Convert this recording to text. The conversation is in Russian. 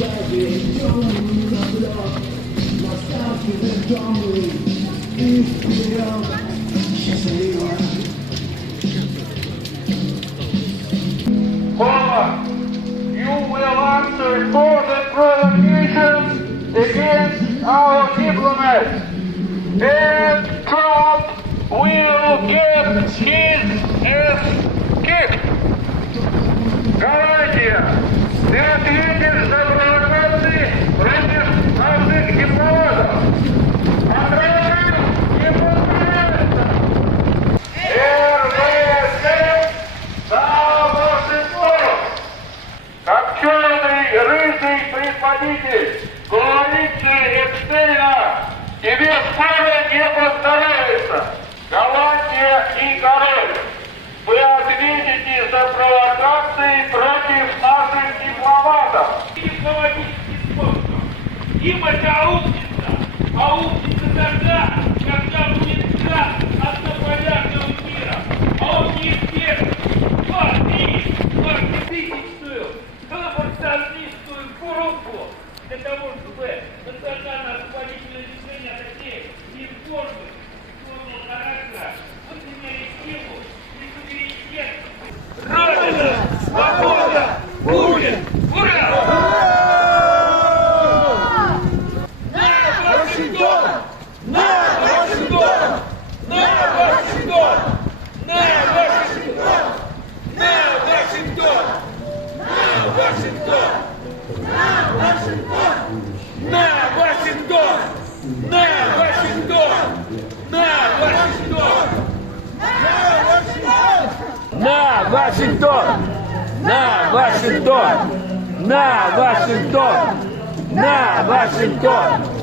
You will answer for the provocations against our diplomats, and Trump will get his ass kicked. Гарантия. Ты ответишь за провокации против наших дипломатов. Отражай не понравится. РВС на Вашингтон. Как черный рыцарь предводитель коалиции Эпстейна, тебе скоро не поздоровится. Голландия и король. Вы ответите за провокации против наших дипломатов. Им это аукнется тогда, когда будет газ от однополярного мира. А он неизбежен. 20 тысяч стоил коллаборационистскую коробку для того, чтобы национально-освободительное движение такие реформы сложного характера поменяли силу и суверенитет. Родина! Свобода! Будет! Ура! Вашингтон! На Вашингтон! На Вашингтон! На Вашингтон!